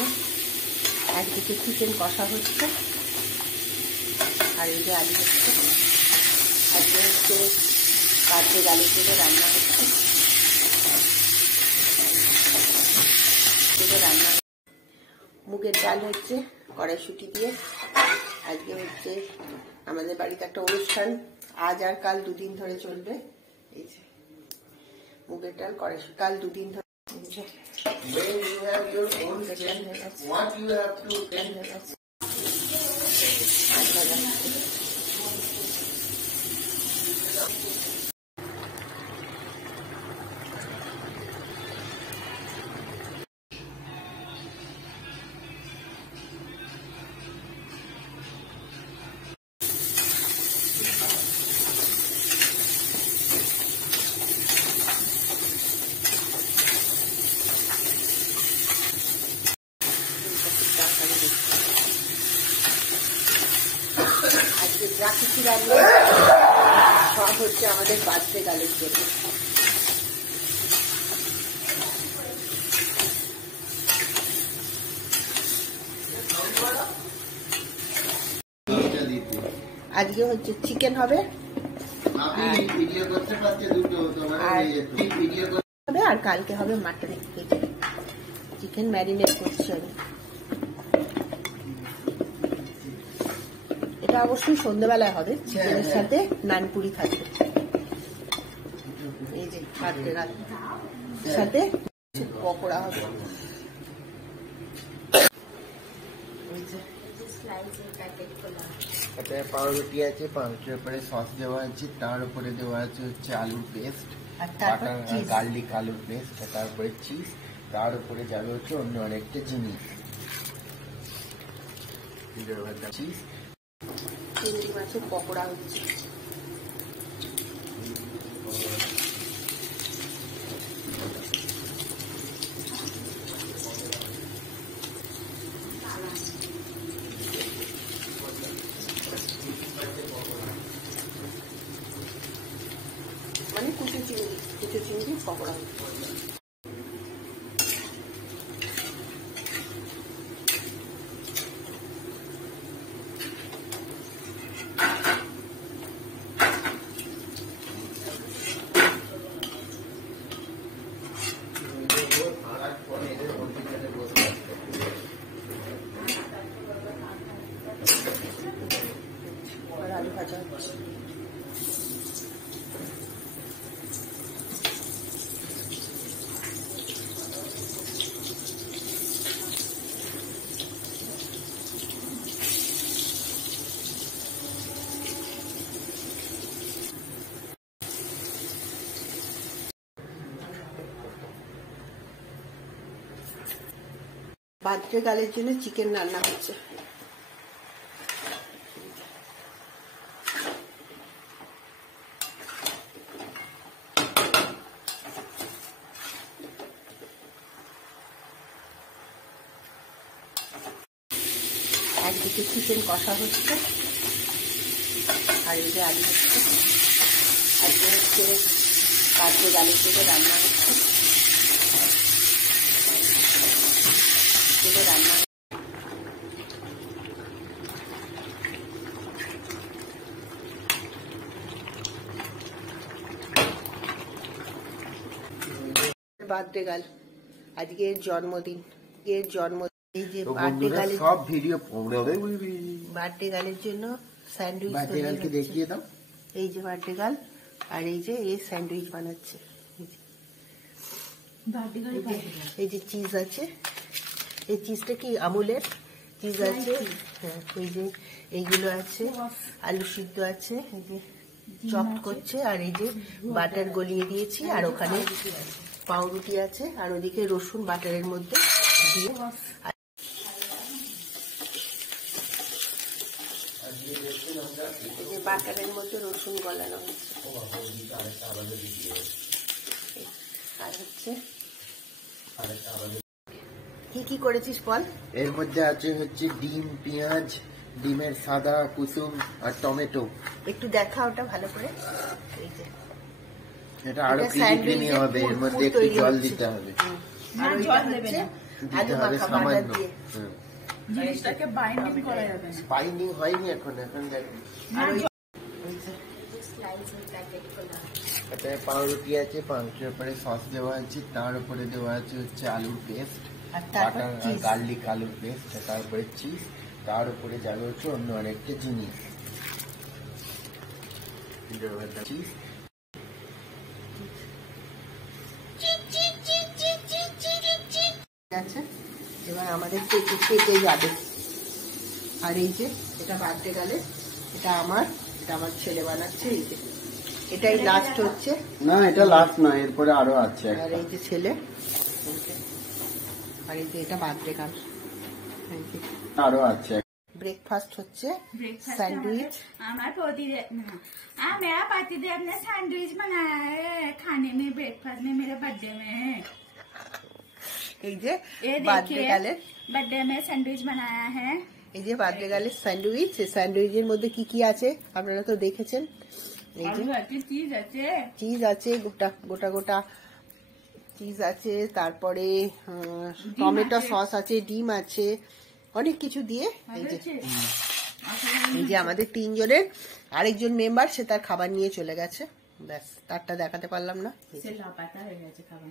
যে একদিকে চিকেন কষা হচ্ছে আর এই যে আলু হচ্ছে। আজকে হচ্ছে বার্থডে গালের জন্য রান্না হচ্ছে। মুগের ডাল হচ্ছে কড়াইশুঁটি দিয়ে। আজকে হচ্ছে আমাদের বাড়িতে একটা অনুষ্ঠান, আজ আর কাল দুদিন ধরে চলবে। এই যে মুগের ডাল কড়াইশুঁটি, কাল দুদিন ধরে। আজকে যা কিছু রান্না সব হচ্ছে আমাদের বার্থডে গালের জন্য। আজকে হচ্ছে চিকেন হবে আর কালকে হবে মাটন। চিকেন ম্যারিনেট করছি আমি। এটা অবশ্যই সন্ধ্যাবেলায় হবে, চিকেনের সাথে নানপুরি থাকবে। এই যে বার্থডে গাল সাথে পকোড়া হবে। পাউরুটি আছে, পাউরুটির উপরে সস দেওয়া আছে, তার উপরে দেওয়া আছে হচ্ছে আলুর পেস্ট, গার্লিক আলুর পেস্ট, তারপরে চিজ, তার উপরে যাবে হচ্ছে অন্য অনেকটা জিনিস। চিজ চিংড়ি মাছের পকোড়া হচ্ছে। মানে কুচো চিংড়ি পকোড়া হচ্ছে। আলু ভাজা হচ্ছে। বার্থডে গালের জন্য চিকেন রান্না হচ্ছে। একদিকে চিকেন কষা হচ্ছে আর এই যে আলু হচ্ছে। আজকে হচ্ছে বার্থডে গালের জন্য রান্না হচ্ছে। রান্না বার্থডে গাল আজকে জন্মদিন। এই যে বার্থডে গালের সব ভিডিও বার্থডে গালের জন্য স্যান্ডউইচ দেখিয়ে দাও। এই যে বার্থডে গাল আর এই যে এই স্যান্ডউইচ বানাচ্ছে। এই যে চিজ আছে, এই চিজটা কি আমুলের চিজ আছে। হ্যাঁ, ওই যে এইগুলো আছে, আলু সিদ্ধ আছে, এই যে চপ করছে আর এই যে বাটার গলিয়ে দিয়েছি আর ওখানে পাউরুটি আছে আর ওদিকে রসুন বাটারের মধ্যে দিয়ে বাটারের মধ্যে রসুন গলানো হচ্ছে। আর হচ্ছে কি কি করেছিস বল? এর মধ্যে আছে হচ্ছে ডিম, পেঁয়াজ, ডিমের সাদা কুসুম আর টমেটো। একটু দেখা ওটা ভালো করে। এই যে এটা আরো ক্রিমি হবে, এর মধ্যে একটু জল দিতে হবে। আর ওইটা হচ্ছে আলু মাখা বাটার দিয়ে জিনিসটাকে বাইন্ডিং করা যাবে না। বাইন্ডিং হয়নি এখন দেখো। আর ওই এটায় পাউরুটি আছে, পাউরুটির উপরে সস দেওয়া আছে, তার উপরে দেওয়া আছে হচ্ছে আলুর পেস্ট, আর তারপর বাটার cheese। গার্লিক আলুর পেস্ট, তারপরে চিজ, তার উপরে যাবে হচ্ছে অন্য আরেকটা জিনিস চিজ। আছে, এবার আমাদের পেটে যাবে। আর এই যে এটা বাড়তে গেলে, এটা আমার ছেলে বানাচ্ছে। এই যে এটাই লাস্ট হচ্ছে, না এটা লাস্ট না, এরপরে আরো আছে আর এই যে ছেলে, আর এই যে এটা বার্থডে গার্ল। আরো আছে। ब्रेकफास्ट হচ্ছে सैंडविच। हमारे पतिदेव मेरा पतिदेव ने सैंडविच बनाया है खाने में, ब्रेकफास्ट में, मेरे बर्थडे में। এই যে ये বার্থডে देखिए গার্লের, बर्थडे में सैंडविच बनाया है। এই যে বার্থডে গার্লের স্যান্ডউইচ। এই স্যান্ডউইচের মধ্যে কি কি আছে আপনারা তো দেখেছেন। এই যে आलू আছে, চিজ আছে, চিজ আছে, গোটা গোটা চিজ আছে, তারপরে টমেটো সস আছে, ডিম আছে, অনেক কিছু দিয়ে। এই যে আমাদের তিনজনের আরেকজন মেম্বার, সে তার খাবার নিয়ে চলে গেছে, ব্যাস তারটা দেখাতে পারলাম না। সে লাপাতা হয়ে গেছে খাবার।